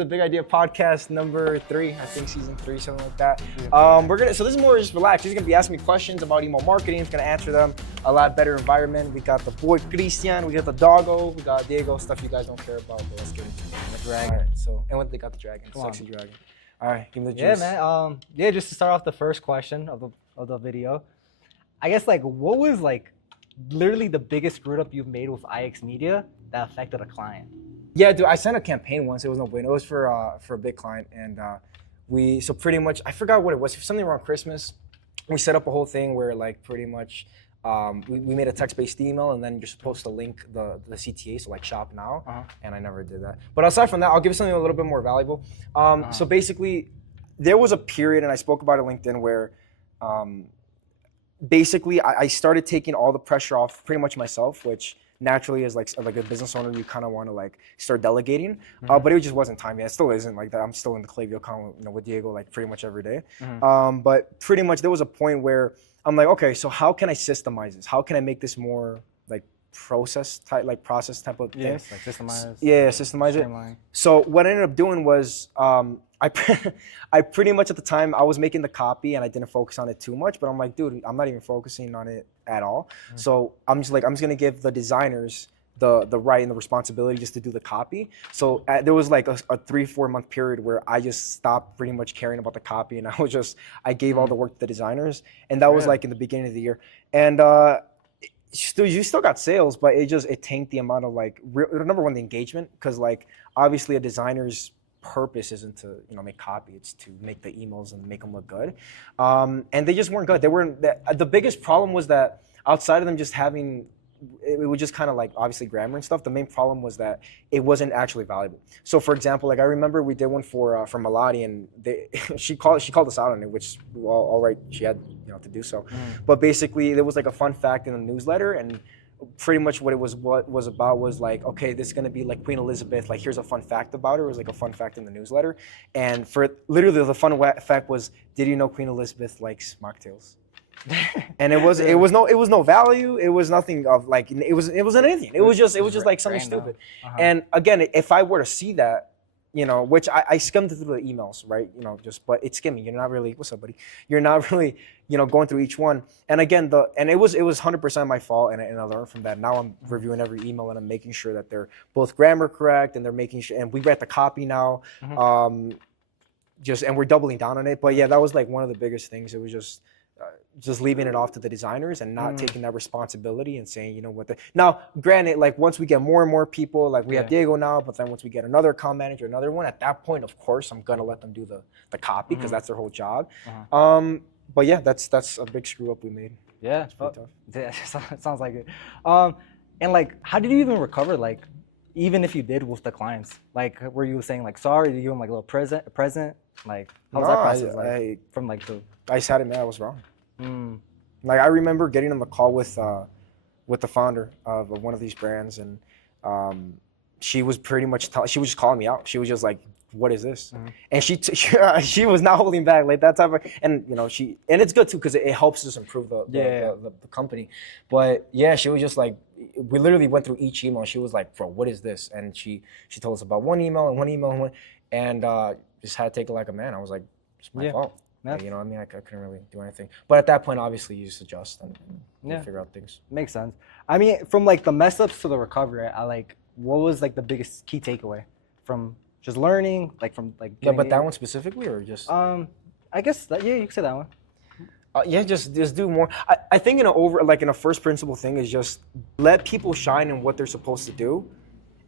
The Big Idea podcast number 3, I think season 3, something like that. So this is more just relaxed. He's gonna be asking me questions about email marketing. He's gonna answer them a lot better environment. We got the boy Christian, we got the doggo, we got Diego, stuff you guys don't care about, but let's get into it. And the dragon. Right, and what they got the dragon, sexy dragon. All right, give me the juice. Yeah, man. Just to start off the first question of the video, I guess what was literally the biggest screw up you've made with IX Media that affected a client? Yeah, dude, I sent a campaign once. It was no bueno. It was for a big client, and so pretty much I forgot what it was. Something around Christmas. We set up a whole thing where pretty much we made a text-based email, and then you're supposed to link the CTA, so shop now, and I never did that. But aside from that, I'll give you something a little bit more valuable. So basically, there was a period, and I spoke about it on LinkedIn, where basically I started taking all the pressure off pretty much myself, which naturally as like a business owner, you kind of want to start delegating, but it just wasn't time yet. It still isn't like that. I'm still in the Klaviyo account, with Diego pretty much every day. But pretty much there was a point where I'm like, okay, so how can I systemize this? How can I make this more process type of thing? Yes, systemize. Yeah, systemize it. So what I ended up doing was I pretty much at the time I was making the copy and I didn't focus on it too much, but I'm like, dude, I'm not even focusing on it at all. So I'm just gonna give the designers the right and the responsibility just to do the copy. So there was a 3-4 month period where I just stopped pretty much caring about the copy, and I gave all the work to the designers, and that was in the beginning of the year. And you still got sales, but it tanked the amount of number one, the engagement, because obviously a designer's purpose isn't to make copy, it's to make the emails and make them look good, and they just weren't good. The biggest problem was that outside of them just having it was just kind of obviously grammar and stuff, the main problem was that it wasn't actually valuable. So for example, I remember we did one for Melody, and she called us out on it, which all right, she had to do so. But basically there was a fun fact in the newsletter, and pretty much what was about was okay, this is gonna be Queen Elizabeth, here's a fun fact about her. It was a fun fact in the newsletter, and for literally the fun fact was, did you know Queen Elizabeth likes mocktails? And it was no value. It was nothing of it wasn't anything. It was just something stupid. And again, if I were to see that, which I skimmed through the emails, right? But it's skimming. You're not really, what's up, buddy? You're not really, going through each one. And again, it was 100% my fault, and I learned from that. Now I'm reviewing every email and I'm making sure that they're both grammar correct, and they're making sure, and we read the copy now. And we're doubling down on it. But yeah, that was one of the biggest things. It was just leaving it off to the designers and not taking that responsibility and saying, now granted, once we get more and more people, we have Diego now, but then once we get another account manager, another one, at that point, of course, I'm gonna let them do the copy, because that's their whole job. But yeah, that's a big screw up we made. Yeah, it's pretty tough. Yeah, it sounds like it. And how did you even recover, even if you did with the clients? Were you saying sorry, did you give them a little present? How was that process I just had it, man, I was wrong. I remember getting on the call with the founder of one of these brands, and she was pretty much she was just calling me out. She was just what is this? And she was not holding back, that type of, and and it's good too, because it helps us improve the company. But yeah, she was just we literally went through each email. She was bro, what is this? And she told us about one email, and just had to take it like a man. I was it's my fault. I couldn't really do anything. But at that point, obviously, you just adjust and figure out things. Makes sense. I mean, from the mess ups to the recovery, what was the biggest key takeaway from just learning, from yeah, but that one specifically, or just I guess that, you could say that one. Yeah, just do more. I think in a first principle thing is just let people shine in what they're supposed to do.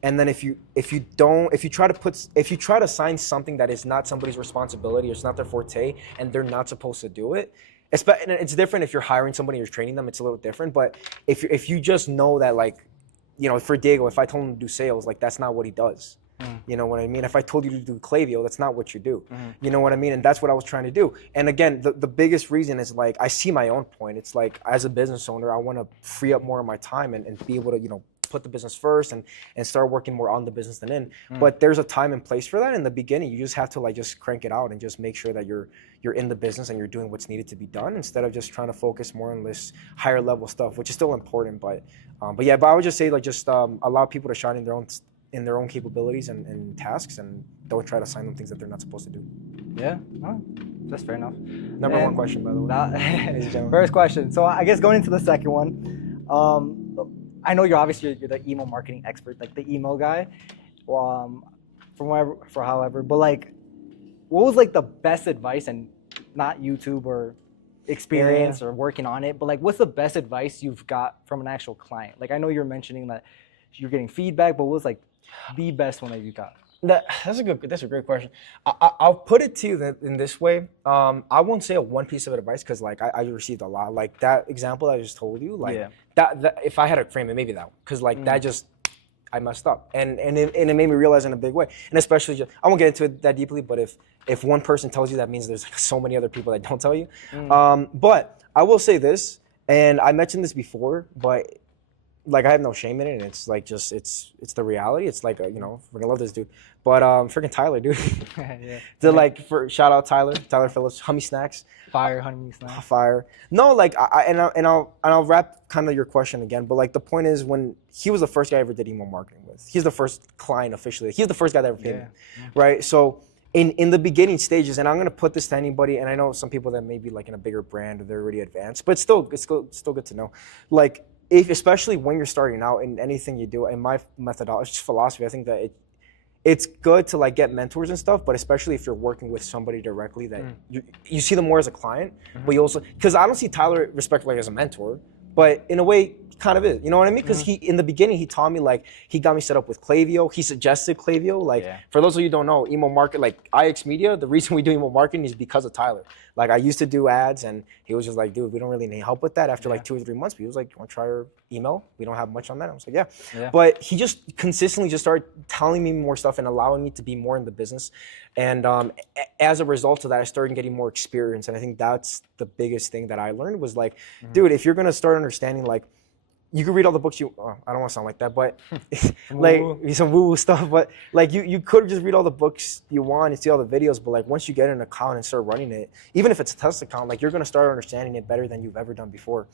And then if you try to assign something that is not somebody's responsibility, or it's not their forte, and they're not supposed to do it, it's different if you're hiring somebody or training them. It's a little different. But if you just know that for Diego, if I told him to do sales, that's not what he does. You know what I mean? If I told you to do Klaviyo, that's not what you do. You know what I mean? And that's what I was trying to do. And again, the biggest reason is I see my own point. It's as a business owner, I want to free up more of my time and be able to put the business first and start working more on the business than in. But there's a time and place for that. In the beginning, you just have to just crank it out and just make sure that you're in the business and you're doing what's needed to be done, instead of just trying to focus more on this higher level stuff, which is still important. But I would just say just allow people to shine in their own capabilities and tasks, and don't try to assign them things that they're not supposed to do. Yeah, no, that's fair enough. Number one question, by the way. Ladies and gentlemen. First question. So I guess going into the second one, I know you're the email marketing expert, like the email guy, however, but like, what was like the best advice, and not YouTube or experience or working on it, but like, what's the best advice you've got from an actual client? Like, I know you're mentioning that you're getting feedback, but what was like the best one that you got? That's a great question. I'll put it to you in this way. I won't say one piece of advice because like I received a lot. Like that example I just told you, like that if I had to frame it, maybe that one, because like that just I messed up, and it made me realize in a big way. And especially just, I won't get into it that deeply, but if one person tells you, that means there's like so many other people that don't tell you. But I will say this, and I mentioned this before, but like I have no shame in it, and it's like just it's the reality. It's like you know, we're gonna love this dude, but freaking Tyler, dude. Shout out Tyler Phillips, Hummy Snacks, fire, Hummy Snacks, fire. No, like I'll wrap kind of your question again, but like the point is, when he was the first guy I ever did email marketing with, he's the first client officially. He's the first guy that ever paid me, right? So in the beginning stages, and I'm gonna put this to anybody, and I know some people that may be like in a bigger brand or they're already advanced, but it's still good to know, like. Especially when you're starting out in anything you do, in my methodology, just philosophy, I think that it's good to like get mentors and stuff, but especially if you're working with somebody directly that you see them more as a client, but you also, because I don't see Tyler respectively as a mentor, but in a way, kind of is, you know what I mean? Because he, in the beginning, he taught me, like, he got me set up with Klaviyo. He suggested Klaviyo. Like, for those of you who don't know, email market, like IX Media, the reason we do email marketing is because of Tyler. Like, I used to do ads, and he was just like, dude, we don't really need help with that. After like 2 or 3 months, he was like, you want to try your email? We don't have much on that. I was like, yeah. But he just consistently just started telling me more stuff and allowing me to be more in the business. And as a result of that, I started getting more experience. And I think that's the biggest thing that I learned was like, dude, if you're going to start understanding, like, you can read all the books I don't want to sound like that, but like some woo-woo stuff, but like you could just read all the books you want and see all the videos, but like once you get an account and start running it, even if it's a test account, like you're going to start understanding it better than you've ever done before.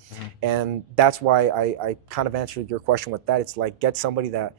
And that's why I kind of answered your question with that. It's like, get somebody that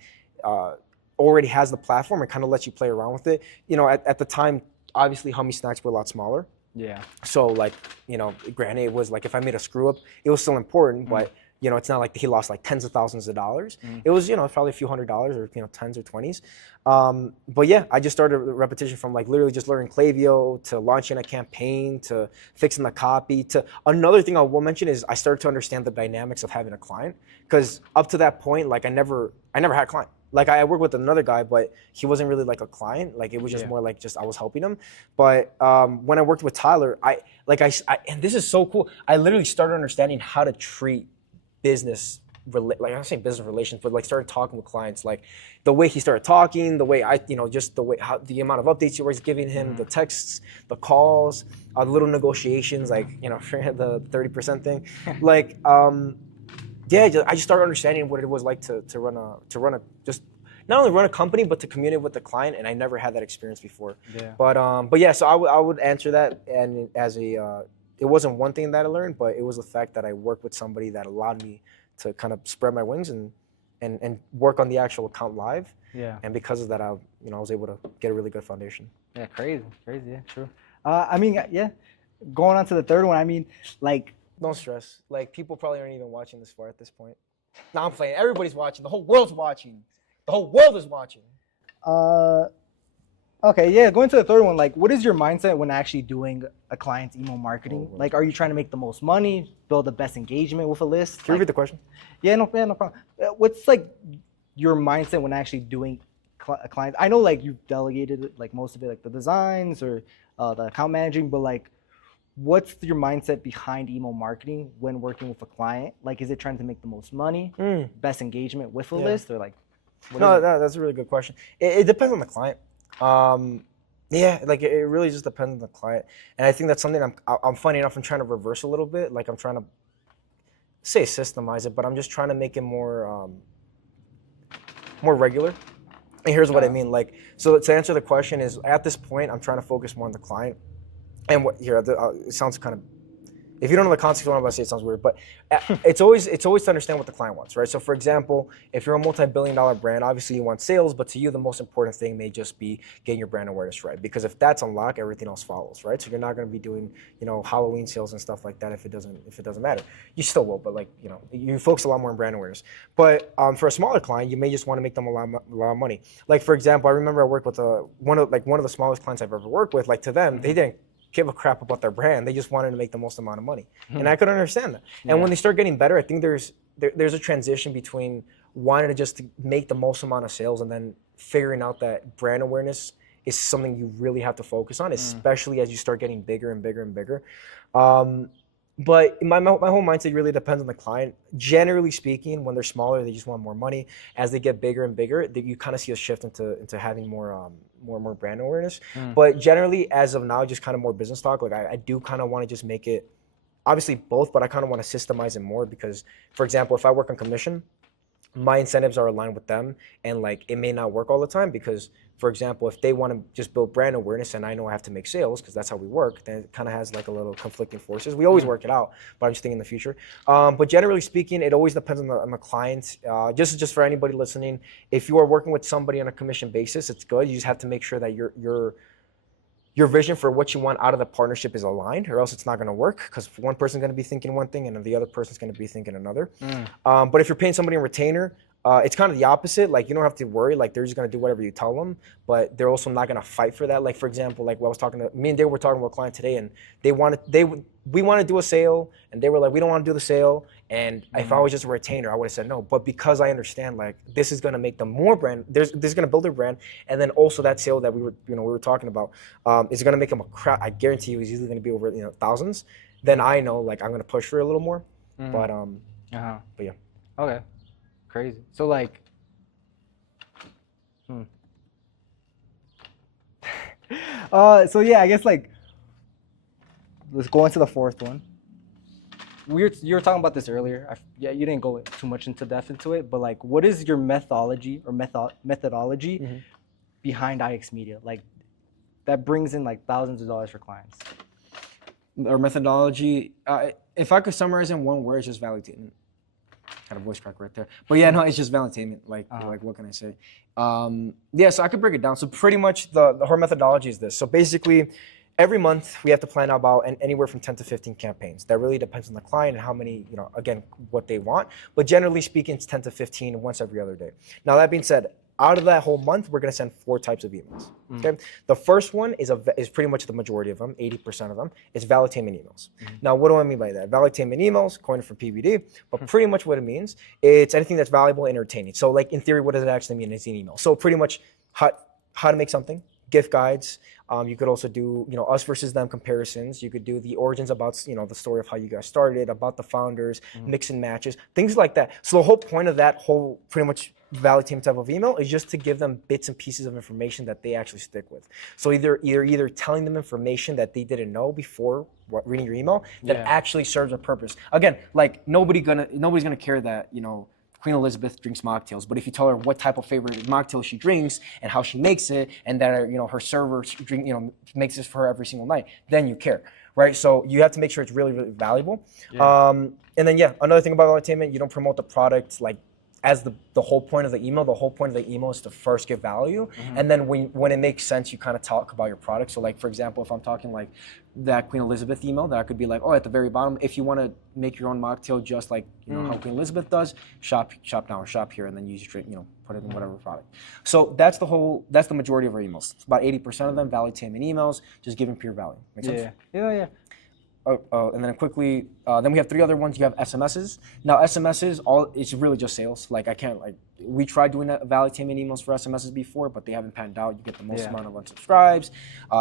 already has the platform and kind of lets you play around with it. You know, at the time, obviously Hummy Snacks were a lot smaller. Yeah. So like, you know, granted, it was like, if I made a screw up, it was still important, but you know, it's not like he lost like tens of thousands of dollars. It was, you know, probably a few $100s or, you know, 10s or 20s. But yeah, I just started a repetition from like literally just learning Klaviyo to launching a campaign to fixing the copy to another thing I will mention is I started to understand the dynamics of having a client, because up to that point, like I never had a client. Like I worked with another guy, but he wasn't really like a client. Like it was just more like I was helping him. But when I worked with Tyler, I and this is so cool. I literally started understanding how to treat business, like I'm not saying business relations, but like started talking with clients, like the way he started talking, the way just the way the amount of updates you was giving him, the texts, the calls, the little negotiations, like, you know, the 30% thing, like, I just started understanding what it was like to run a just not only run a company, but to communicate with the client, and I never had that experience before. But yeah, so I would answer that, and as a it wasn't one thing that I learned, but it was the fact that I worked with somebody that allowed me to kind of spread my wings and work on the actual account live. And because of that, I was able to get a really good foundation. Yeah, crazy, yeah, true. I mean, going on to the third one, I mean, like, don't stress. Like, people probably aren't even watching this far at this point. No, I'm playing. Everybody's watching. The whole world's watching. The whole world is watching. Okay, yeah, going to the third one, like, what is your mindset when actually doing a client's email marketing? Like, are you trying to make the most money, build the best engagement with a list? Can you repeat the question? Yeah, no problem. What's, like, your mindset when actually doing a client? I know, like, you've delegated, like, most of it, like, the designs or the account managing, but, like, what's your mindset behind email marketing when working with a client? Like, is it trying to make the most money, best engagement with a list, or, like, no, that's a really good question. It depends on the client. Like it really just depends on the client, and I think that's something I'm funny enough. I'm trying to reverse a little bit. Like I'm trying to say systemize it, but I'm just trying to make it more regular. And here's what I mean. Like, so to answer the question is, at this point, I'm trying to focus more on the client. And it sounds kind of If you don't know the context of what I'm about to say, it sounds weird, but it's always to understand what the client wants, right? So for example, if you're a multi-billion-dollar brand, obviously you want sales, but to you the most important thing may just be getting your brand awareness right. Because if that's unlocked, everything else follows, right? So you're not going to be doing, Halloween sales and stuff like that if it doesn't matter. You still will, but you focus a lot more on brand awareness. But for a smaller client, you may just want to make them a lot of money. Like for example, I remember I worked with one of the smallest clients I've ever worked with. Like to them, they didn't give a crap about their brand. They just wanted to make the most amount of money. And I could understand that. And when they start getting better, I think there's a transition between wanting to just make the most amount of sales and then figuring out that brand awareness is something you really have to focus on, especially as you start getting bigger and bigger and bigger. But my whole mindset really depends on the client. Generally speaking, when they're smaller, they just want more money. As they get bigger and bigger, you kind of see a shift into having more brand awareness. But generally, as of now, just kind of more business talk. Like I do kind of want to just make it, obviously both, but I kind of want to systemize it more because, for example, if I work on commission, my incentives are aligned with them, and it may not work all the time because, for example, if they want to just build brand awareness and I know I have to make sales because that's how we work, then it kind of has a little conflicting forces. We always work it out, but I'm just thinking in the future. But generally speaking, it always depends on the client. Just for anybody listening, if you are working with somebody on a commission basis, it's good. You just have to make sure that your vision for what you want out of the partnership is aligned, or else it's not going to work because one person's going to be thinking one thing and the other person's going to be thinking another. But if you're paying somebody a retainer, it's kind of the opposite. You don't have to worry. They're just going to do whatever you tell them, but they're also not going to fight for that. For example, I was talking to me and Dave were talking about a client today, and we want to do a sale, and they were like, we don't want to do the sale. And if I was just a retainer, I would have said no. But because I understand, this is going to make them more brand. This is going to build their brand, and then also that sale that we were talking about is going to make them a crap. I guarantee you, he's usually going to be over thousands. Then I know I'm going to push for it a little more. But yeah. Okay. Crazy. So so yeah, I guess let's go into the fourth one. You were talking about this earlier. You didn't go too much into depth into it, but what is your methodology or methodology behind IX Media? That brings in thousands of dollars for clients. Our methodology, if I could summarize in one word, it's just value. Had a voice crack right there, but yeah, no, it's just validation. What can I say? So I could break it down. So pretty much her methodology is this. So basically, every month we have to plan about anywhere from 10 to 15 campaigns. That really depends on the client and how many, again, what they want. But generally speaking, it's 10 to 15 once every other day. Now that being said, out of that whole month, we're going to send 4 types of emails. Okay, the first one is pretty much the majority of them, 80% of them. It's validation emails. Now, what do I mean by that? Validation emails, coined from PBD, but pretty much what it means, it's anything that's valuable and entertaining. So, in theory, what does it actually mean? It's an email. So, pretty much how to make something, gift guides. You could also do, us versus them comparisons. You could do the origins about, the story of how you guys started, about the founders, mix and matches, things like that. So the whole point of that whole pretty much validation type of email is just to give them bits and pieces of information that they actually stick with. So either telling them information that they didn't know before reading your email that actually serves a purpose. Again, nobody's gonna care that, Queen Elizabeth drinks mocktails, but if you tell her what type of favorite mocktail she drinks and how she makes it, and that her server makes this for her every single night, then you care, right? So you have to make sure it's really, really valuable. And then another thing about entertainment, you don't promote the product as the whole point of the email. The whole point of the email is to first give value, and then when it makes sense, you kind of talk about your product. So for example, if I'm talking that Queen Elizabeth email, that I could be at the very bottom, if you want to make your own mocktail just how Queen Elizabeth does, shop now or shop here, and then use your put it in whatever product. So that's the majority of our emails. It's about 80% of them validation emails, just giving pure value. Make sense? Yeah. And then quickly, then we have 3 other ones. You have SMSs. Now SMSs, it's really just sales. We tried doing validation emails for SMSs before, but they haven't panned out. You get the most amount of unsubscribes.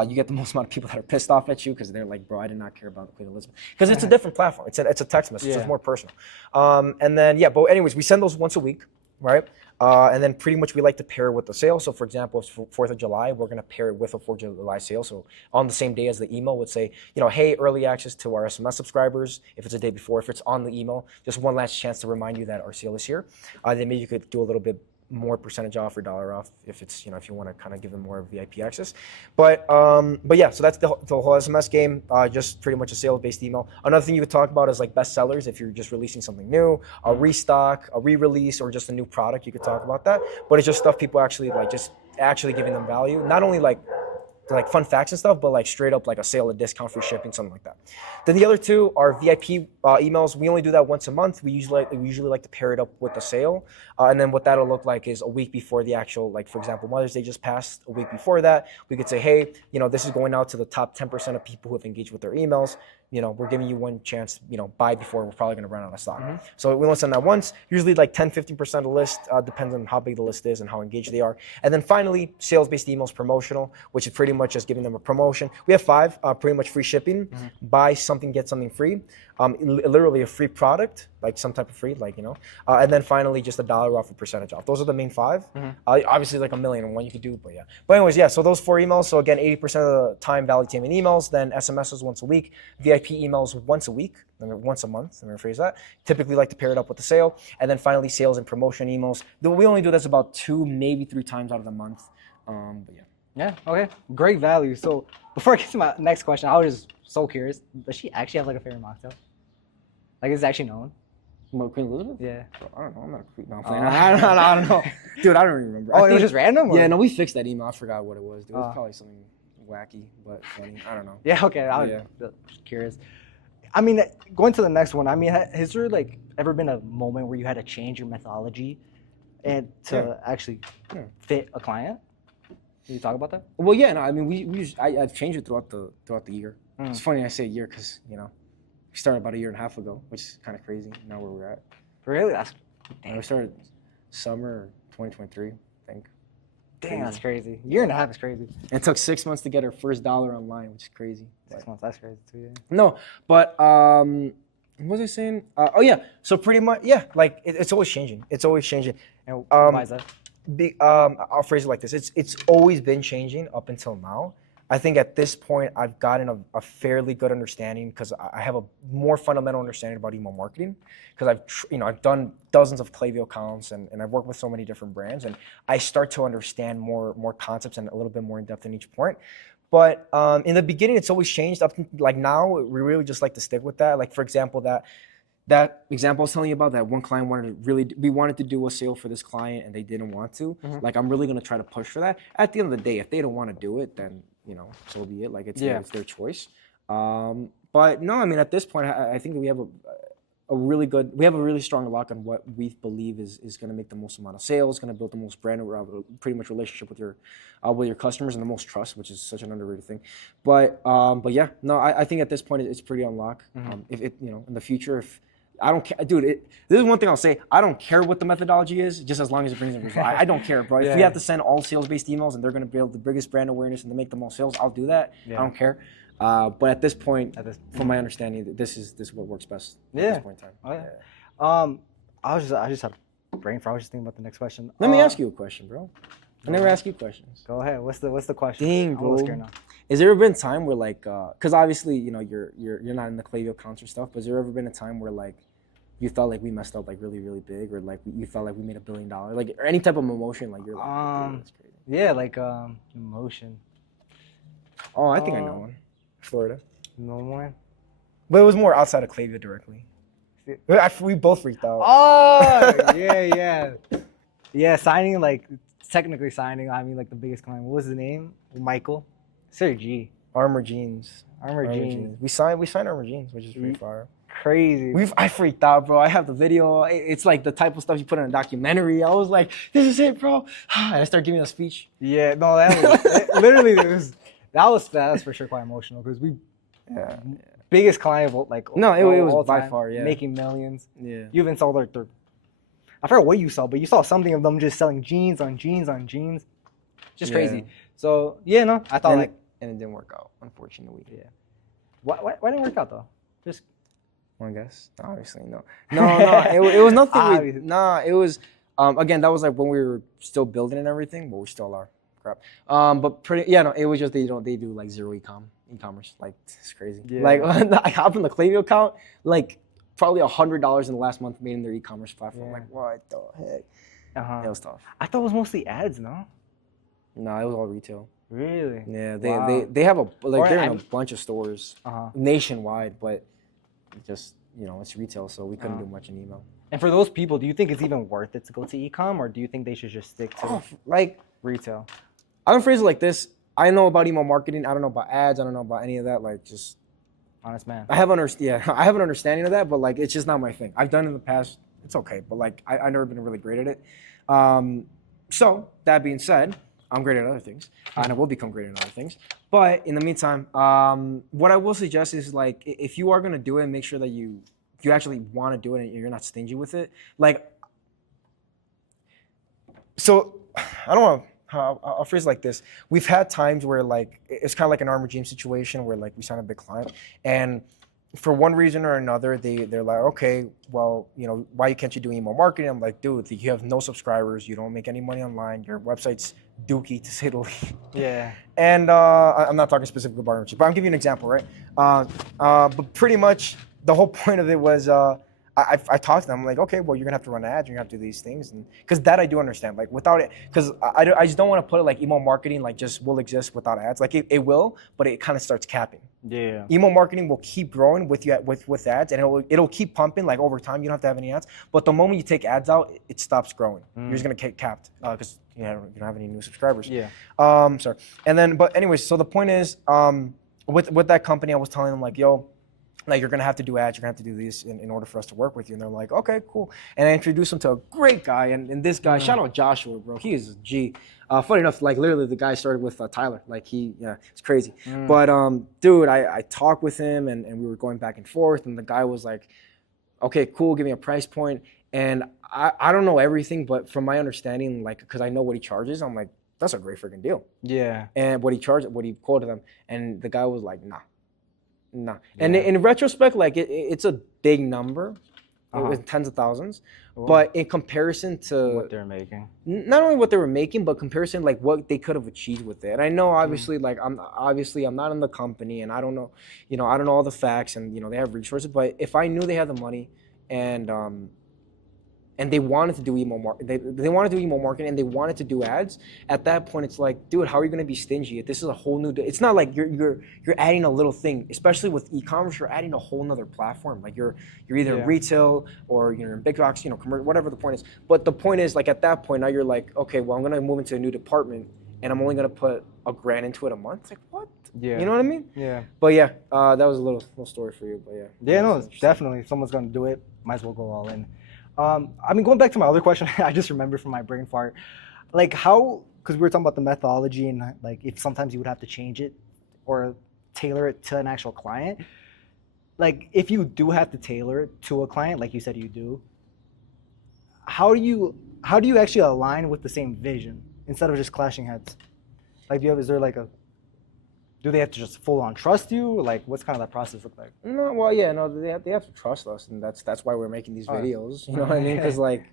You get the most amount of people that are pissed off at you because they're like, bro, I did not care about Queen Elizabeth. Because it's a different platform. It's a text message, so it's more personal. And then, but anyways, we send those once a week, right? And then pretty much we like to pair it with the sale. So for example, if it's 4th of July, we're going to pair it with a 4th of July sale. So on the same day as the email would say, hey, early access to our SMS subscribers. If it's a day before, if it's on the email, just one last chance to remind you that our sale is here. Then maybe you could do a little bit more percentage off or dollar off if it's, you know, if you want to kind of give them more VIP access. But yeah, so that's the whole SMS game. Just pretty much a sales-based email. Another thing you could talk about is like best sellers. If you're just releasing something new, a restock, a re-release, or just a new product, you could talk about that. But it's just stuff people actually like, just actually giving them value. Not only like fun facts and stuff, but like straight up like a sale, a discount, free shipping, something like that. Then the other two are VIP emails. We only do that once a month. We usually like to pair it up with the sale, and then what that'll look like is a week before the actual, like for example, Mother's Day just passed. A week before that, we could say, hey, you know, this is going out to the top 10% of people who have engaged with their emails. You know, we're giving you one chance, you know, buy before we're probably going to run out of stock. So we only send that once, usually like 10, 15% of the list, depends on how big the list is and how engaged they are. And then finally, sales-based emails, promotional, which is pretty much just giving them a promotion. We have 5, pretty much free shipping, buy something, get something free, literally a free product, like some type of free, like, you know, and then finally just $1 off or percentage off. Those are the main 5. Obviously like a million and one you could do, but yeah. But anyways, yeah, so those 4 emails. So again, 80% of the time, value team in emails, then SMSs once a week, VIP emails once a week, once a month, let me rephrase that. Typically like to pair it up with the sale. And then finally sales and promotion emails. We only do this about 2, maybe 3 times out of the month, but yeah. Yeah, okay. Great value. So before I get to my next question, I was just so curious. Does she actually have like a favorite mocktail? Like, is it actually known? What, Queen Elizabeth? Yeah. Bro, I don't know. I'm not a queen. No, I'm playing. I don't know. Dude, I don't even remember. Oh, it was just random? Or? Yeah, no, we fixed that email. I forgot what it was. Dude. It was probably something wacky, but funny. I don't know. Yeah, okay. I was just curious. I mean, going to the next one, I mean, has there like ever been a moment where you had to change your methodology and to actually fit a client? Can you talk about that? Well, yeah, no, I mean, I've changed it throughout the year. It's funny I say year because, you know, we started about a year and a half ago, which is kind of crazy. Now where we're at. Really? That's We started summer 2023, I think. Damn, that's crazy. Year and a half is crazy. And it took 6 months to get our first dollar online, which is crazy. 6 months, that's crazy too. Yeah. No, but what was I saying? Oh yeah, so pretty much, yeah, like it's always changing. It's always changing. And why is that? I'll phrase it like this. It's always been changing up until now. I think at this point I've gotten a fairly good understanding because I have a more fundamental understanding about email marketing because I've done dozens of Klaviyo accounts and I've worked with so many different brands and I start to understand more concepts and a little bit more in depth in each point. But in the beginning it's always changed up to, like now we really just like to stick with that. Like for example that example I was telling you about, that one client we wanted to do a sale for this client and they didn't want to. Like I'm really gonna try to push for that. At the end of the day, if they don't want to do it, then you know, so be it. Like it's their choice. But no, I mean at this point, I think we have a really strong lock on what we believe is going to make the most amount of sales, going to build the most brand, pretty much relationship with your customers and the most trust, which is such an underrated thing. But yeah, no, I think at this point it's pretty unlocked. If it, you know, in the future, if I don't care, dude. This is one thing I'll say. I don't care what the methodology is, just as long as it brings in results. I don't care, bro. If we have to send all sales-based emails and they're going to build the biggest brand awareness and to make the most sales, I'll do that. I don't care. But at this point, from my understanding, this is what works best at this point in time. I just had a brain fart. I was just thinking about the next question. Let me ask you a question, bro. I never ask you questions. Go ahead. What's the question? Dang, bro. I'm scared now. Has there ever been a time where like, because obviously you know you're not in the Klaviyo accounts or stuff, but has there ever been a time where like you felt like we messed up like really really big, or like you felt like we made $1 billion, like or any type of emotion, like you're like, that's crazy. Yeah, like emotion. Oh, I think I know one. Florida. No one. But it was more outside of Klaviyo directly. We both freaked out. Oh, yeah. Signing, like technically signing. I mean, like the biggest client. What was his name? Michael. Sir G. Armor Jeans. Armor Jeans. We signed Armor Jeans, which is pretty fire. Crazy. I freaked out, bro. I have the video. It's like the type of stuff you put in a documentary. I was like, this is it, bro. And I started giving a speech. Yeah, no, that was literally that was for sure quite emotional because biggest client like no, it was by time, far making millions. Yeah. You even saw their I forgot what you saw, but you saw something of them just selling jeans on jeans on jeans. Just crazy. So yeah, no, I thought and it didn't work out, unfortunately. Yeah. Why didn't it work out though? Just one guess? Obviously, no. It was nothing. It was again, that was like when we were still building and everything, but we still are. Crap. But it was just they do like zero e-commerce. Like it's crazy. Yeah. Like I hop in the Klaviyo account, like probably $100 in the last month made in their e-commerce platform. Yeah. Like what the heck? Uh-huh. It was tough. I thought it was mostly ads, no? No, it was all retail. Really? Yeah, Wow. they have a like Or they're in I a mean- bunch of stores Uh-huh. nationwide, but just it's retail, so we couldn't Uh-huh. do much in email. And for those people, do you think it's even worth it to go to ecom, or do you think they should just stick to Oh, like retail? I would phrase it like this: I know about email marketing. I don't know about ads. I don't know about any of that. Like just Honest man. I have I have an understanding of that, but like it's just not my thing. I've done it in the past. It's okay, but like I've never been really great at it. So that being said, I'm great at other things, and I will become great at other things. But in the meantime, what I will suggest is like if you are gonna do it, make sure that you actually want to do it and you're not stingy with it. Like, so I don't want to. I'll phrase it like this. We've had times where like it's kind of like an armor gym situation where like we sign a big client and for one reason or another, they're like, okay, well, why can't you do email marketing? I'm like, dude, you have no subscribers, you don't make any money online, your website's dookie to say the least. Yeah. And I'm not talking specifically about armor, but I'm giving you an example, right? But pretty much the whole point of it was I talked to them. I'm like, okay, well, you're gonna have to run ads. You're gonna have to do these things, and because that I do understand. Like without it, because I just don't want to put it like email marketing like just will exist without ads. Like it will, but it kind of starts capping. Yeah. Email marketing will keep growing with you with ads, and it'll keep pumping like over time. You don't have to have any ads, but the moment you take ads out, it stops growing. You're just gonna get capped because you don't have any new subscribers. Yeah. Sorry. And then, but anyways, so the point is, with that company, I was telling them like, yo, like you're gonna have to do ads, you're gonna have to do these in order for us to work with you. And they're like, okay, cool. And I introduced them to a great guy, and this guy, shout out Joshua, bro. He is a G. Funny enough, like literally the guy started with Tyler. Like it's crazy. But dude, I talked with him and we were going back and forth, and the guy was like, okay, cool, give me a price point. And I don't know everything, but from my understanding, like, because I know what he charges, I'm like, that's a great freaking deal. Yeah. And what he quoted them, and the guy was like, nah. Yeah. And in retrospect, like it's a big number. It was tens of thousands. But in comparison to what they're making, not only what they were making, but comparison like what they could have achieved with it. And I know obviously like I'm not in the company and I don't know, I don't know all the facts and they have resources, but if I knew they had the money and they wanted to do email marketing, they wanted to do email marketing and they wanted to do ads. At that point, it's like, dude, how are you going to be stingy? This is a whole new. It's not like you're adding a little thing, especially with e-commerce. You're adding a whole nother platform. Like you're either in retail or you're in big box, commercial, whatever the point is. But the point is, like at that point, now you're like, okay, well, I'm going to move into a new department and I'm only going to put $1,000 into it a month. It's like what? Yeah. You know what I mean? Yeah. But yeah, that was a little story for you. But yeah. Yeah, no, definitely. If someone's gonna do it, might as well go all in. I mean, going back to my other question, I just remembered from my brain fart, like how, because we were talking about the methodology and like if sometimes you would have to change it or tailor it to an actual client. Like if you do have to tailor it to a client, like you said you do, how do you actually align with the same vision instead of just clashing heads? Like is there like do they have to just full on trust you? Like what's kind of that process look like? No, well, yeah, no, they have to trust us, and that's why we're making these videos. You know what I mean? Because like,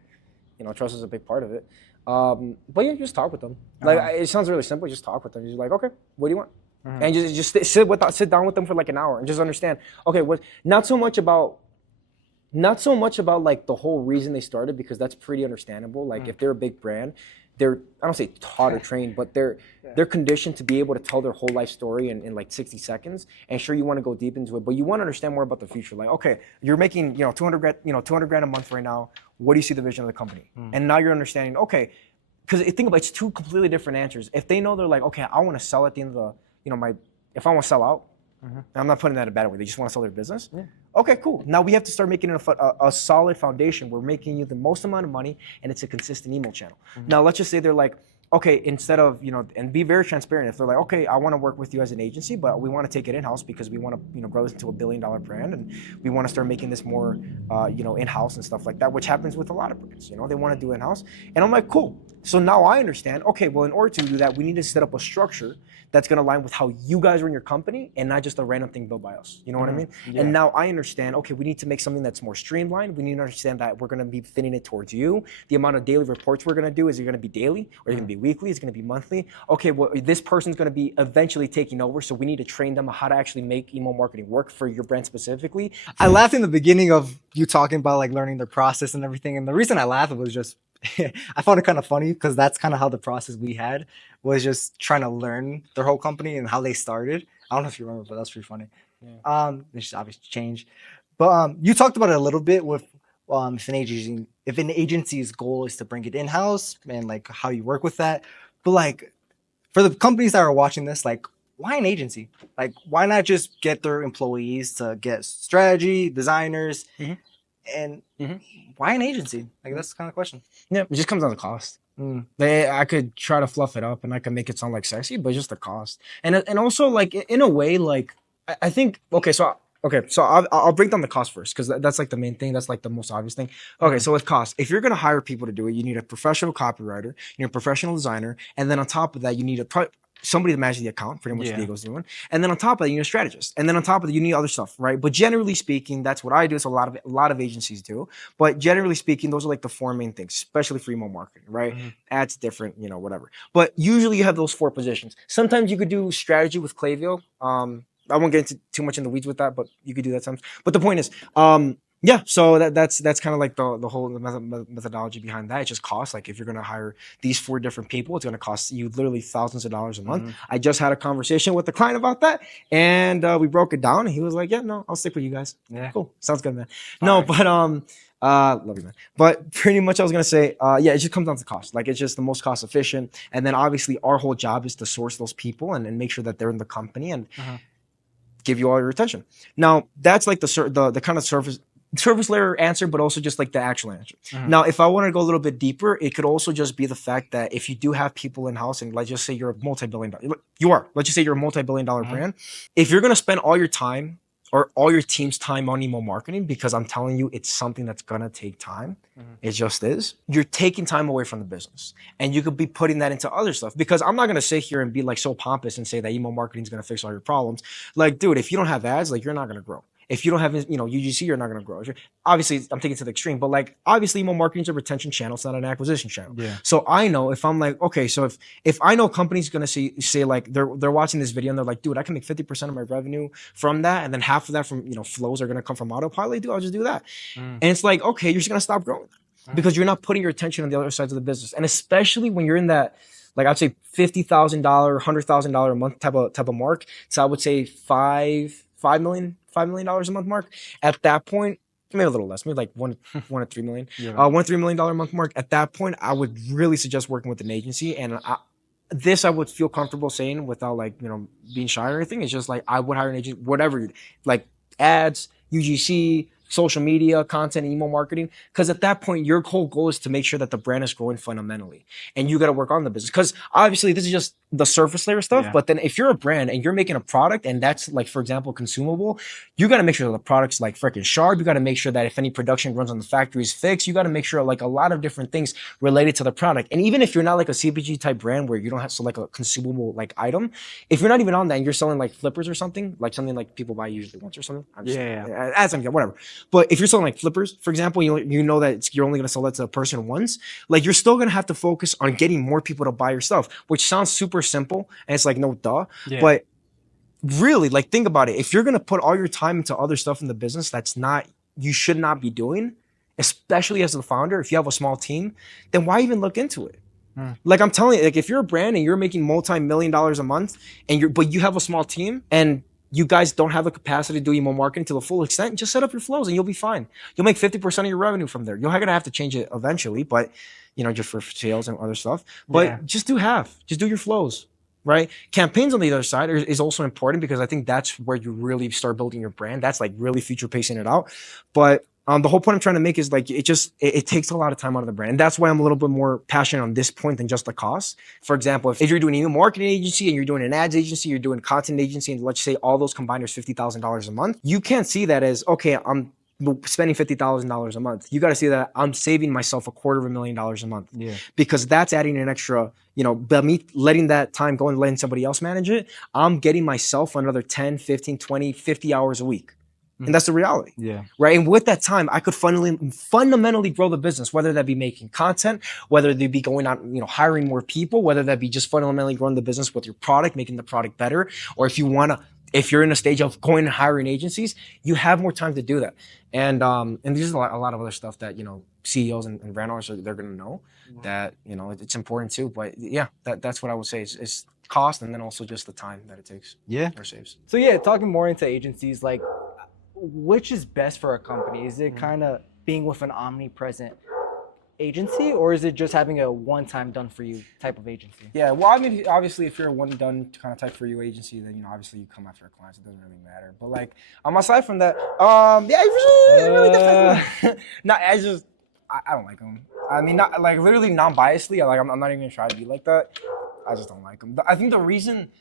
trust is a big part of it. But yeah, just talk with them. Like it sounds really simple. Just talk with them. You're like, okay, what do you want? And just sit down with them for like an hour and just understand. Okay, not so much about like the whole reason they started, because that's pretty understandable. Like if they're a big brand, they're, I don't say taught or trained, but they're conditioned to be able to tell their whole life story in like 60 seconds. And sure, you want to go deep into it, but you want to understand more about the future. Like, okay, you're making, $200,000 a month right now. What do you see the vision of the company? And now you're understanding, okay, because think about it, it's two completely different answers. If they know they're like, okay, I want to sell at the end of the, if I want to sell out, I'm not putting that in a bad way. They just want to sell their business. Yeah. Okay, cool. Now we have to start making it a solid foundation. We're making you the most amount of money, and it's a consistent email channel. Now let's just say they're like, okay, instead of and be very transparent. If they're like, okay, I want to work with you as an agency, but we want to take it in-house because we want to grow this into $1 billion brand, and we want to start making this more in-house and stuff like that, which happens with a lot of brands. They want to do in-house, and I'm like, cool. So now I understand. Okay, well, in order to do that, we need to set up a structure that's going to align with how you guys run your company and not just a random thing built by us. You know what I mean? Yeah. And now I understand, okay, we need to make something that's more streamlined. We need to understand that we're going to be fitting it towards you. The amount of daily reports we're going to do, is it going to be daily or is it going to be weekly? Is it going to be monthly? Okay, well, this person's going to be eventually taking over, so we need to train them how to actually make email marketing work for your brand specifically. I laughed in the beginning of you talking about like learning their process and everything. And the reason I laughed was just I found it kind of funny because that's kind of how the process we had was just trying to learn their whole company and how they started. I don't know if you remember, but that's pretty funny. Yeah. It's just obviously changed. But you talked about it a little bit with if an agency's goal is to bring it in house and like how you work with that. But like for the companies that are watching this, like why an agency? Like why not just get their employees to get strategy, designers, Mhm. and Mhm. why an agency? Like that's kind of the question. Yeah, it just comes down to cost. Mm. I could try to fluff it up and I can make it sound like sexy, but just the cost. And also like in a way, like I think so I'll break down the cost first because that's like the main thing. That's like the most obvious thing. Okay, so with cost, if you're gonna hire people to do it, you need a professional copywriter, you need a professional designer, and then on top of that, you need somebody to manage the account, pretty much Yeah. Diego's doing. And then on top of that, you need a strategist. And then on top of that, you need other stuff, right? But generally speaking, that's what I do. It's a lot of agencies do. But generally speaking, those are like the four main things, especially for email marketing, right? Mhm. Ads different, whatever. But usually you have those four positions. Sometimes you could do strategy with Klaviyo. I won't get into too much in the weeds with that, but you could do that sometimes. But the point is, yeah, so that's kind of like the whole methodology behind that. It just costs. Like if you're gonna hire these four different people, it's gonna cost you literally thousands of dollars a month. Mhm. I just had a conversation with the client about that, and we broke it down. And he was like, "Yeah, no, I'll stick with you guys. Yeah. Cool, sounds good, man." No, Fire. but love you, man. But pretty much, I was gonna say, yeah, it just comes down to cost. Like it's just the most cost efficient, and then obviously our whole job is to source those people and make sure that they're in the company and Uh-huh. give you all your attention. Now that's like the kind of surface layer answer, but also just like the actual answer. Mhm. Now, if I want to go a little bit deeper, it could also just be the fact that if you do have people in house, and let's just say you're a multi-billion dollar, let's just say you're a multi-billion dollar Mhm. brand. If you're gonna spend all your time or all your team's time on email marketing, because I'm telling you, it's something that's gonna take time. It just is. You're taking time away from the business, and you could be putting that into other stuff. Because I'm not gonna sit here and be like so pompous and say that email marketing is gonna fix all your problems. Like, dude, if you don't have ads, like you're not gonna grow. If you don't have, UGC, you're not gonna grow. Obviously, I'm taking it to the extreme, but like obviously, email marketing is a retention channel. It's not an acquisition channel. Yeah. So I know if I'm like, okay, so if I know companies gonna say like they're watching this video and they're like, dude, I can make 50% of my revenue from that, and then half of that from flows are gonna come from autopilot. Dude, I'll just do that. Mm. And it's like, okay, you're just gonna stop growing because you're not putting your attention on the other sides of the business, and especially when you're in that, like I'd say $50,000, $100,000 a month type of mark. So I would say $5 million a month mark. At that point, maybe a little less, maybe like one to 3 million, Yeah. $1 to $3 million a month mark. At that point, I would really suggest working with an agency, and this I would feel comfortable saying without like being shy or anything. It's just like I would hire an agent, whatever, like ads, UGC, social media, content, email marketing. Because at that point, your whole goal is to make sure that the brand is growing fundamentally, and you got to work on the business. Because obviously, this is just the surface layer stuff. Yeah. But then, if you're a brand and you're making a product, and that's like, for example, consumable, you got to make sure that the product's like freaking sharp. You got to make sure that if any production runs on the factory is fixed. You got to make sure like a lot of different things related to the product. And even if you're not like a CPG type brand where you don't have like a consumable like item, if you're not even on that and you're selling like flippers or something like people buy usually once or something, add something, whatever. But if you're selling like flippers, for example, you know that you're only gonna sell that to a person once. Like you're still gonna have to focus on getting more people to buy your stuff, which sounds super simple and it's like no duh. Yeah. But really, like think about it. If you're gonna put all your time into other stuff in the business, you should not be doing, especially as the founder. If you have a small team, then why even look into it? Like I'm telling you, like if you're a brand and you're making multi-million dollars a month but you have a small team and you guys don't have the capacity to do email marketing to the full extent, just set up your flows and you'll be fine. You'll make 50% of your revenue from there. You're gonna have to change it eventually, but just for sales and other stuff. But just do half. Just do your flows. Right? Campaigns on the other side is also important because I think that's where you really start building your brand. That's like really future pacing it out. But the whole point I'm trying to make is like it takes a lot of time out of the brand. And that's why I'm a little bit more passionate on this point than just the cost. For example, if you're doing an email marketing agency and you're doing an ads agency, you're doing content agency, and let's say all those combined is $50,000 a month, you can't see that as, okay, I'm spending $50,000 a month. You got to see that I'm saving myself $250,000 a month. Yeah. Because that's adding an extra, by me letting that time go and letting somebody else manage it, I'm getting myself another 10, 15, 20, 50 hours a week. And that's the reality. Yeah. Right. And with that time, I could fundamentally grow the business, whether that be making content, whether they be going out, hiring more people, whether that be just fundamentally growing the business with your product, making the product better, or if you want to if you're in a stage of going and hiring agencies, you have more time to do that. And there's a lot of other stuff that, CEOs and brand owners they're gonna know that, it's important too. But yeah, that's what I would say is cost, and then also just the time that it takes. Yeah. Or saves. So yeah, talking more into agencies, like which is best for a company? Is it kind of being with an omnipresent agency, or is it just having a one-time done for you type of agency? Yeah, well, I mean, obviously, if you're a one-done kind of type for you agency, then obviously you come after your clients. It doesn't really matter. But like, aside from that, yeah, it really depends. No, I don't like them. I mean, not like literally non-biasedly. Like, I'm not even gonna try to be like that. I just don't like them. I think the reason.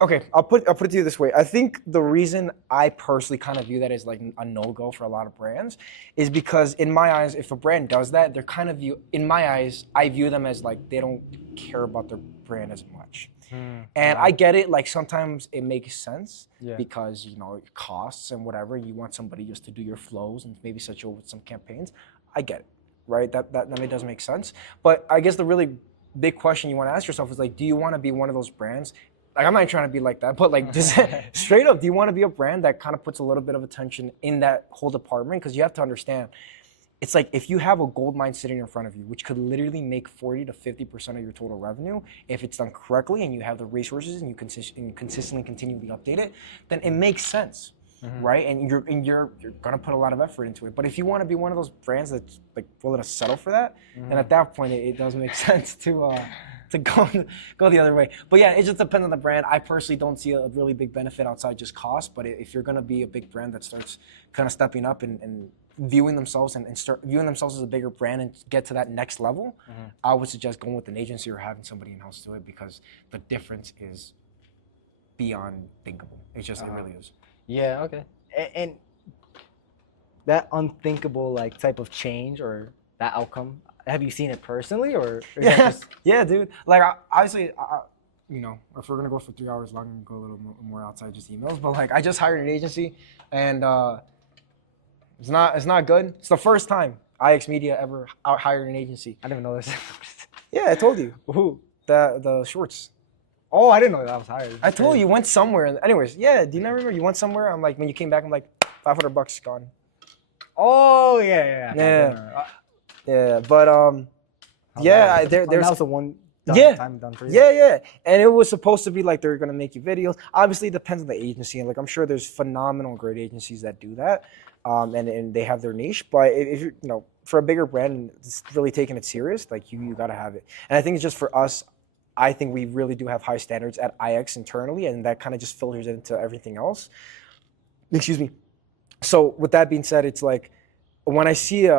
Okay, I'll put it to you this way. I think the reason I personally kind of view that as like a no-go for a lot of brands is because in my eyes, if a brand does that, they're kind of in my eyes, I view them as like they don't care about their brand as much. And I get it, like sometimes it makes sense because, it costs and whatever. You want somebody just to do your flows and maybe set you up with some campaigns. I get it, right? That does make sense. But I guess the really big question you want to ask yourself is like, do you want to be one of those brands? Like, I'm not trying to be like that, but like just straight up, do you want to be a brand that kind of puts a little bit of attention in that whole department? Because you have to understand, it's like if you have a gold mine sitting in front of you, which could literally make 40 to 50% of your total revenue, if it's done correctly and you have the resources and you consistently continually update it, then it makes sense, right? And you're gonna put a lot of effort into it. But if you want to be one of those brands that's like willing to settle for that, then at that point it does make sense to go the other way. But yeah, it just depends on the brand. I personally don't see a really big benefit outside just cost. But if you're gonna be a big brand that starts kind of stepping up and viewing themselves and start viewing themselves as a bigger brand and get to that next level, I would suggest going with an agency or having somebody in-house do it, because the difference is beyond thinkable. It really is. Yeah, okay. And that unthinkable like type of change or that outcome, have you seen it personally, or is that just... Yeah, dude. Like, obviously, if we're gonna go for 3 hours long, I'm gonna go a little more outside just emails. But like, I just hired an agency, and it's not good. It's the first time IX Media ever hired an agency. I didn't even know this. Yeah, I told you. Who? The shorts. Oh, I didn't know that was hired. I told you, you went somewhere. Anyways, yeah. Do you not remember you went somewhere? I'm like, when you came back, I'm like, $500 gone. Oh yeah. Yeah, but yeah, there's that was the one time done for you. Yeah, and it was supposed to be like they're gonna make you videos. Obviously, it depends on the agency, and like I'm sure there's phenomenal, great agencies that do that, and they have their niche. But if you're, for a bigger brand and it's really taking it serious, like you gotta have it. And I think it's just for us. I think we really do have high standards at IX internally, and that kind of just filters into everything else. Excuse me. So with that being said, it's like when I see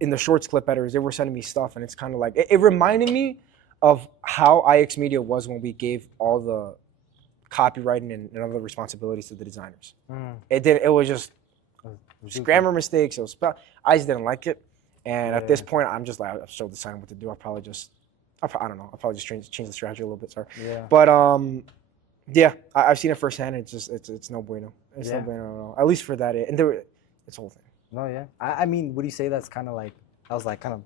in the shorts clip editors, they were sending me stuff, and it's kind of like it reminded me of how IX Media was when we gave all the copywriting and other responsibilities to the designers. It was just grammar mistakes. It was I just didn't like it, and at this point, I'm just like, I'm so deciding what to do. I don't know. I'll probably just change the strategy a little bit. Sorry. Yeah. But yeah, I've seen it firsthand. It's no bueno. It's no bueno at all. At least for that, and it's whole thing. No, yeah. I mean, would you say that's kind of like, I was like kind of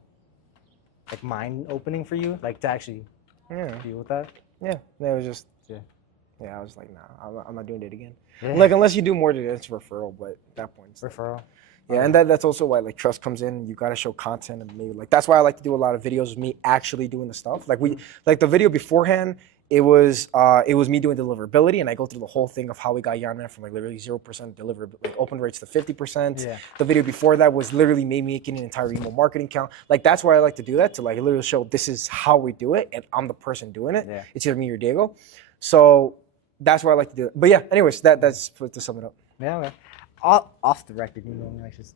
like mind opening for you, like to actually deal with that? Yeah. It was just I was like, nah, I'm not doing it again. Yeah. Like, unless you do more to it, it's referral. But at that point, it's referral. Yeah, and that's also why like trust comes in. You gotta show content, and maybe like that's why I like to do a lot of videos of me actually doing the stuff. Like the video beforehand, it was me doing deliverability, and I go through the whole thing of how we got Yarn Man from like literally 0% deliverability, like open rates to 50%. Yeah. The video before that was literally me making an entire email marketing account. Like that's why I like to do that, to like literally show this is how we do it, and I'm the person doing it. Yeah. It's either me or Diego. So that's why I like to do it. But yeah, anyways, that's to sum it up. Yeah. Okay. Off the record, like just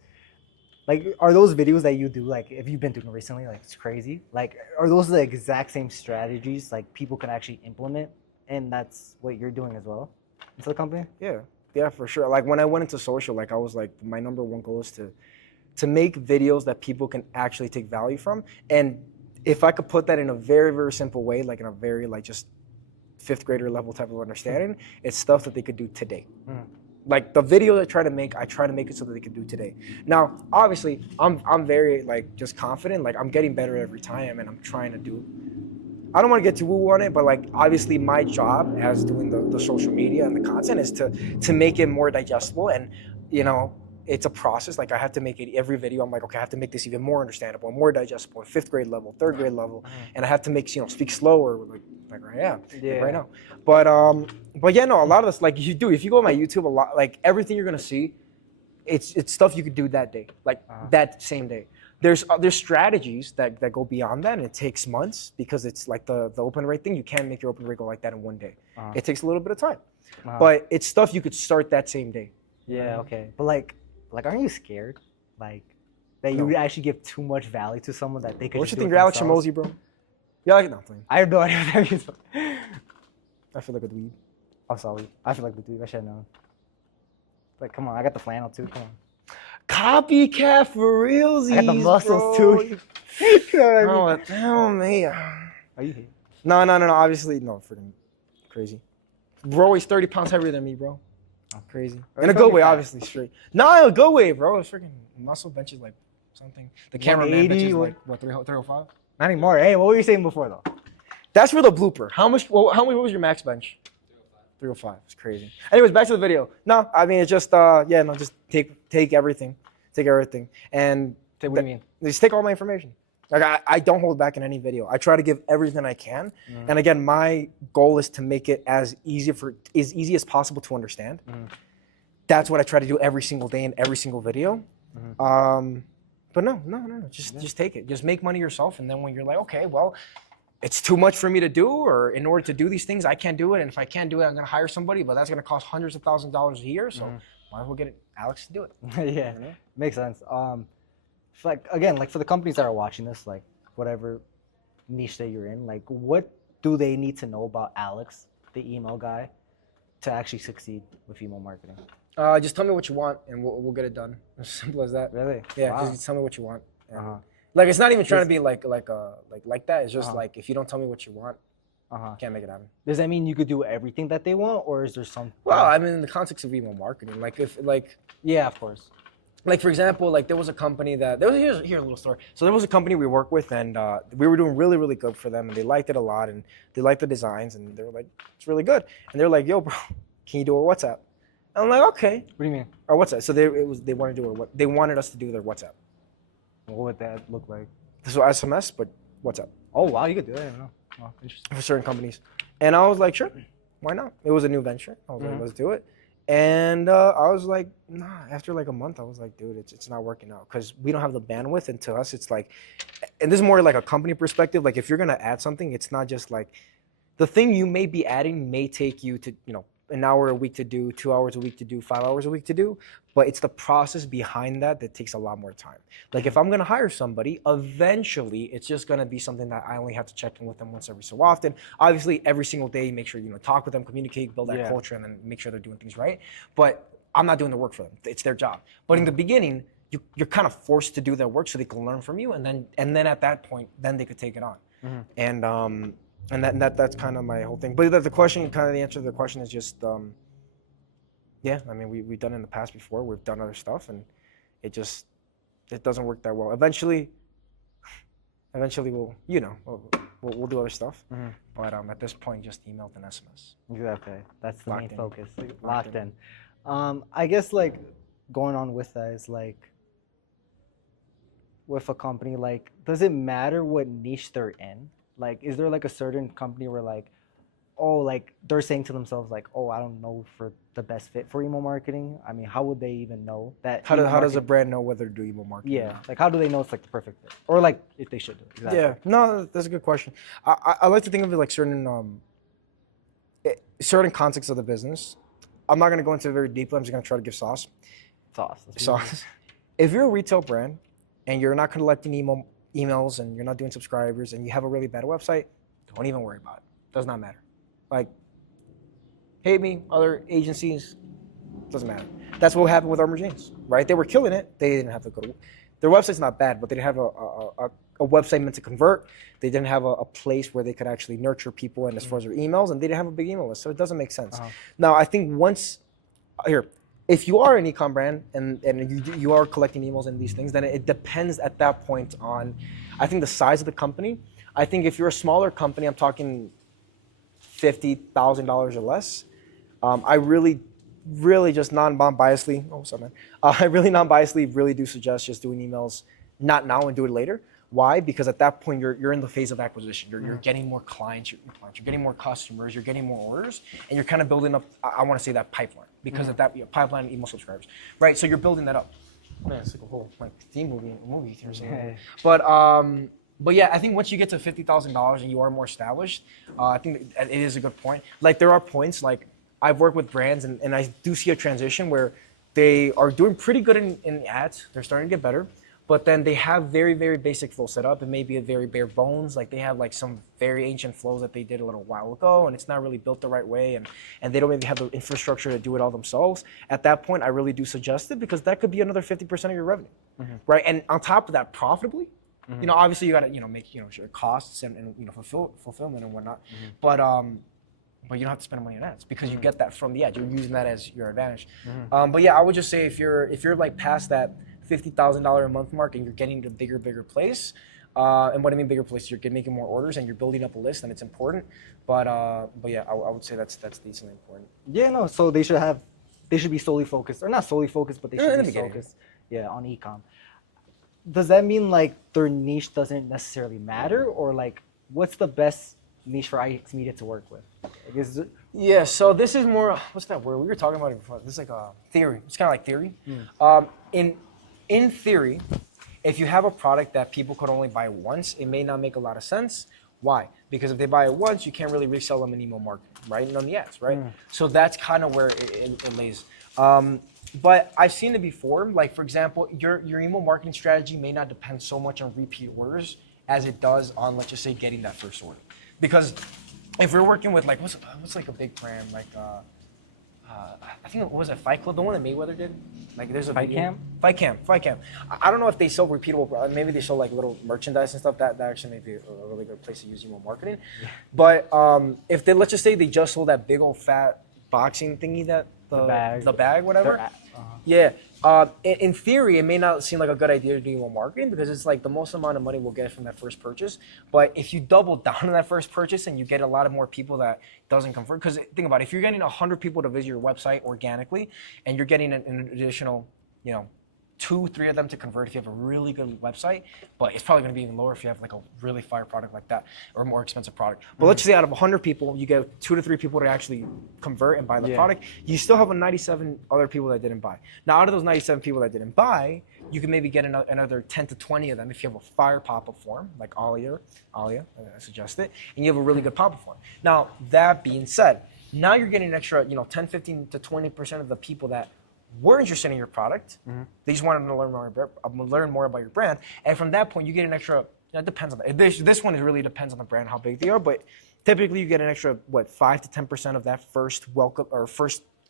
like, are those videos that you do, like if you've been doing it recently, like it's crazy, like are those the exact same strategies like people can actually implement, and that's what you're doing as well into the company? Yeah, for sure. Like when I went into social, like I was like, my number one goal is to make videos that people can actually take value from, and if I could put that in a very, very simple way, like in a very like just fifth grader level type of understanding, it's stuff that they could do today. Like the video I try to make it so that they can do today. Now, obviously, I'm very like just confident. Like I'm getting better every time, and I'm trying to do I don't want to get too woo on it, but like obviously my job as doing the social media and the content is to make it more digestible, and you know, it's a process. Like I have to make it every video. I'm like, okay, I have to make this even more understandable and more digestible in 5th grade level, 3rd grade level, and I have to make, you know, speak slower, like right now, Yeah. like right now. But yeah, no, a lot of this, like you do, if you go on my YouTube, a lot, like everything you're gonna see, it's stuff you could do that day, like that same day. There's strategies that go beyond that, and it takes months because it's like the open rate thing. You can't make your open rate go like that in one day. It takes a little bit of time, but it's stuff you could start that same day. Yeah, okay. But like aren't you scared? Like that you would actually give too much value to someone that they could What just you do think, it you're Alex themselves? Hormozy, bro? Yeah, like nothing. I have no idea what that means. I feel like a dweeb. I'm sorry. I feel like the dude. I should have known. Like, come on, I got the flannel too. Come on. Copycat for realsies, I got the muscles bro. too. You know what I mean? Oh, what the hell, man. Are you here? No. Obviously, no, freaking crazy. Bro, he's 30 pounds heavier than me, bro. Crazy. In a good way, obviously, straight. No, in a good way, bro. It's freaking muscle benches like something. The cameraman benches like what, 305? Not anymore. Hey, what were you saying before though? That's for the blooper. How much? What was your max bench? 305. It's crazy. Anyways, back to the video. No, I mean it's just just take everything, and What do you mean? just take all my information. Like I don't hold back in any video. I try to give everything I can, and again, my goal is to make it as easy as possible to understand. That's what I try to do every single day in every single video. But no, just take it. Just make money yourself, and then when you're like, okay, well, it's too much for me to do, or in order to do these things, I can't do it. And if I can't do it, I'm gonna hire somebody, but that's gonna cost hundreds of thousands of dollars a year. So might as well get Alex to do it. Yeah, makes sense. Like again, like for the companies that are watching this, like whatever niche that you're in, like what do they need to know about Alex, the email guy, to actually succeed with email marketing? Just tell me what you want, and we'll get it done. As simple as that. Really? Yeah. Wow. Just tell me what you want. And, like it's not even trying to be like that. It's just like if you don't tell me what you want, can't make it happen. Does that mean you could do everything that they want, or is there some? Well, I mean, in the context of email marketing, Yeah, of course. like for example, like there was a company that here's a little story. So there was a company we work with, and we were doing really, really good for them, and they liked it a lot, and they liked the designs, and they were like, it's really good, and they're like, yo, bro, can you do our WhatsApp? And I'm like, okay. What do you mean? Our WhatsApp. So they wanted to do they wanted us to do their WhatsApp. What would that look like? So SMS, but WhatsApp Oh wow, you could do that. I don't know. Wow, interesting. for certain companies, and I was like, sure, why not? It was a new venture. I was like, let's do it. And I was like, nah. After like a month, I was like, dude, it's not working out because we don't have the bandwidth. And to us, it's like, and this is more like a company perspective. Like if you're gonna add something, it's not just like the thing you may be adding may take you to an hour a week to do, 2 hours a week to do, 5 hours a week to do, but it's the process behind that takes a lot more time. Like if I'm gonna hire somebody, eventually it's just gonna be something that I only have to check in with them once every so often. Obviously, every single day, make sure talk with them, communicate, build that culture, and then make sure they're doing things right. But I'm not doing the work for them; it's their job. But in the beginning, you're kind of forced to do their work so they can learn from you, and then at that point, then they could take it on. And that's kind of my whole thing. But the question, kind of the answer to the question is just, yeah. I mean, we've done it in the past before. We've done other stuff, and it doesn't work that well. Eventually we'll do other stuff. But at this point, just email and SMS. Okay, that's the Locked main in. focus. Locked Locked in. I guess like going on with that is like with a company, like does it matter what niche they're in? Like, is there like a certain company where like, oh, like they're saying to themselves like, oh, I don't know for the best fit for email marketing. I mean, how would they even know that? How does a brand know whether to do email marketing? Yeah, like how do they know it's like the perfect fit, or like if they should do it? Exactly. Yeah, no, that's a good question. I like to think of it like certain contexts of the business. I'm not gonna go into it very deeply. I'm just gonna try to give sauce. Sauce. If you're a retail brand and you're not collecting emails and you're not doing subscribers and you have a really bad website, don't even worry about it. Does not matter. Like, hate me, other agencies, doesn't matter. That's what happened with Armor Jeans, right? They were killing it. They didn't have their website's not bad, but they didn't have a website meant to convert. They didn't have a place where they could actually nurture people and as far as their emails, and they didn't have a big email list, so it doesn't make sense. Now, I think if you are an ecom brand and you are collecting emails and these things, then it depends at that point on, I think, the size of the company. I think if you're a smaller company, I'm talking $50,000 or less, I really just non-biasedly, oh, what's up, man? I really non-biasedly really do suggest just doing emails, not now and do it later. Why? Because at that point, you're in the phase of acquisition. You're getting more clients, you're getting more customers, you're getting more orders, and you're kind of building up, I want to say that pipeline, because at that pipeline, email subscribers, right? So you're building that up. Man, it's like a whole like theme movie here. So. But yeah, I think once you get to $50,000 and you are more established, I think it is a good point. Like there are points, like I've worked with brands and I do see a transition where they are doing pretty good in ads. They're starting to get better, but then they have very, very basic flow set up. It may be a very bare bones. Like they have like some very ancient flows that they did a little while ago and it's not really built the right way and they don't maybe have the infrastructure to do it all themselves. At that point, I really do suggest it because that could be another 50% of your revenue, right? And on top of that, profitably, you know, obviously you got to, make, sure costs and fulfillment and whatnot, but you don't have to spend money on ads because you get that from the ad. You're using that as your advantage. But yeah, I would just say if you're like past that $50,000 a month mark and you're getting to bigger place, and what I mean bigger place, you're making more orders and you're building up a list and it's important. But yeah, I would say that's decently important. Yeah, no. So they should be solely focused, or not solely focused, but they should be focused, on ecom. Does that mean like their niche doesn't necessarily matter, or like what's the best niche for IX Media to work with? Like, yeah, so this is more, what's that word? We were talking about it before. This is like a theory. It's kind of like theory. In theory, if you have a product that people could only buy once, it may not make a lot of sense. Why? Because if they buy it once, you can't really resell them in email marketing, right? And on the ads, right? So that's kind of where it lays. But I've seen it before. Like, for example, your email marketing strategy may not depend so much on repeat orders as it does on, let's just say, getting that first order. Because if we're working with, like, what's like a big brand, like, I think it was a Fight Club, the one that Mayweather did. Like, there's a Fight Camp. I don't know if they sell repeatable. Maybe they sell like little merchandise and stuff. That actually may be a really good place to use email marketing. But if let's just say they just sold that big old fat boxing thingy, that the bag, whatever. Yeah. In theory, it may not seem like a good idea to do email marketing because it's like the most amount of money we'll get from that first purchase. But if you double down on that first purchase and you get a lot of more people that doesn't convert, because think about it, if you're getting 100 people to visit your website organically and you're getting an additional, 2-3 of them to convert if you have a really good website, but it's probably going to be even lower if you have like a really fire product like that or a more expensive product. But let's say out of 100 people, you get 2 to 3 people to actually convert and buy the product. You still have 97 other people that didn't buy. Now, out of those 97 people that didn't buy, you can maybe get another 10 to 20 of them if you have a fire pop-up form, like Alia, I suggest it, and you have a really good pop-up form. Now, that being said, now you're getting an extra, 10, 15 to 20% of the people that were interested in your product. They just wanted to learn more about your brand. And from that point, you get an extra, it depends on this one, it really depends on the brand, how big they are, but typically you get an extra, 5 to 10% of that first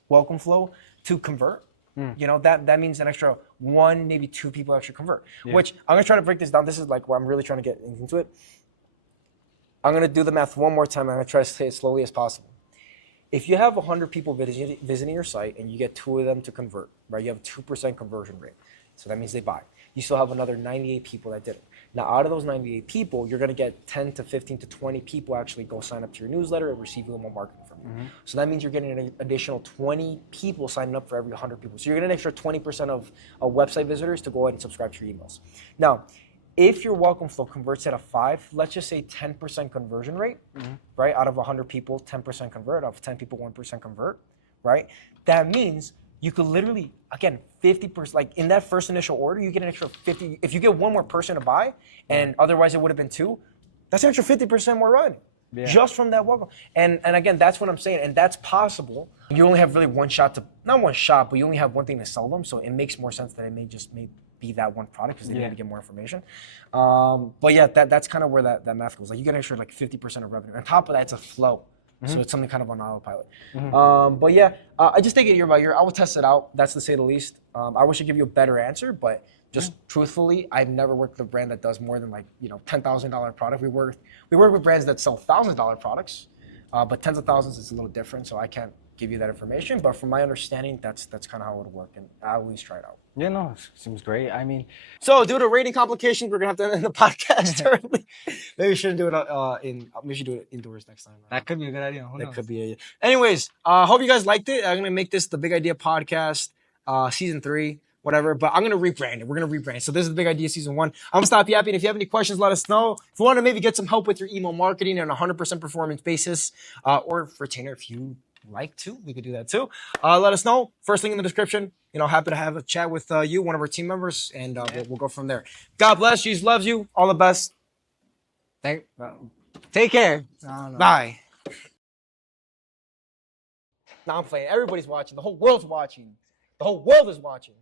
welcome flow to convert. That means an extra 1, maybe 2 people actually convert, which I'm gonna try to break this down. This is like where I'm really trying to get into it. I'm gonna do the math one more time. I'm gonna try to say it slowly as possible. If you have 100 people visiting your site and you get 2 of them to convert, right? You have a 2% conversion rate. So that means they buy. You still have another 98 people that didn't. Now, out of those 98 people, you're going to get 10 to 15 to 20 people actually go sign up to your newsletter and receive email marketing from you. So that means you're getting an additional 20 people signing up for every 100 people. So you're getting an extra 20% of website visitors to go ahead and subscribe to your emails. Now, if your welcome flow converts at a 5, let's just say 10% conversion rate, right? Out of 100 people, 10% convert. Out of 10 people, 1% convert, right? That means you could literally, again, 50%, like in that first initial order, you get an extra 50. If you get one more person to buy, and otherwise it would have been 2, that's an extra 50% more revenue. Just from that welcome. And again, that's what I'm saying. And that's possible. You only have really not one shot, but you only have one thing to sell them. So it makes more sense that it may be that one product because they need to get more information. But yeah, that's kind of where that math goes. Like you get an extra like 50% of revenue. On top of that, it's a flow. So it's something kind of on autopilot. But yeah, I just take it year by year. I will test it out. That's to say the least. I wish I could give you a better answer, but just truthfully, I've never worked with a brand that does more than like, $10,000 product. We work with brands that sell $1,000 products, but tens of thousands is a little different. So I can't give you that information. But from my understanding, that's kind of how it would work, and I always try it out. Yeah, no, seems great. I mean, So due to rating complications, we're gonna have to end the podcast early. Maybe we shouldn't do it we should do it indoors next time. that could be a good idea. Who That knows? could be it. Anyways, hope you guys liked it. I'm gonna make this the Big Idea Podcast, season 3, whatever. But I'm gonna rebrand it. We're gonna rebrand. So this is the Big Idea season 1. I'm gonna stop yapping. If you have any questions, let us know. If you want to maybe get some help with your email marketing on a 100% performance basis, or retainer, if you like to, we could do that too. Let us know. First link in the description. Happy to have a chat with you, one of our team members, and we'll go from there. God bless you. Loves you. All the best. Take care. Bye. Nah, I'm playing. Everybody's watching. The whole world's watching. The whole world is watching.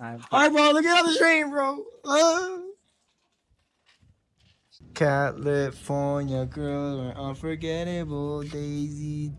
All right, bro. Look at the stream, bro. California girl, unforgettable Daisy.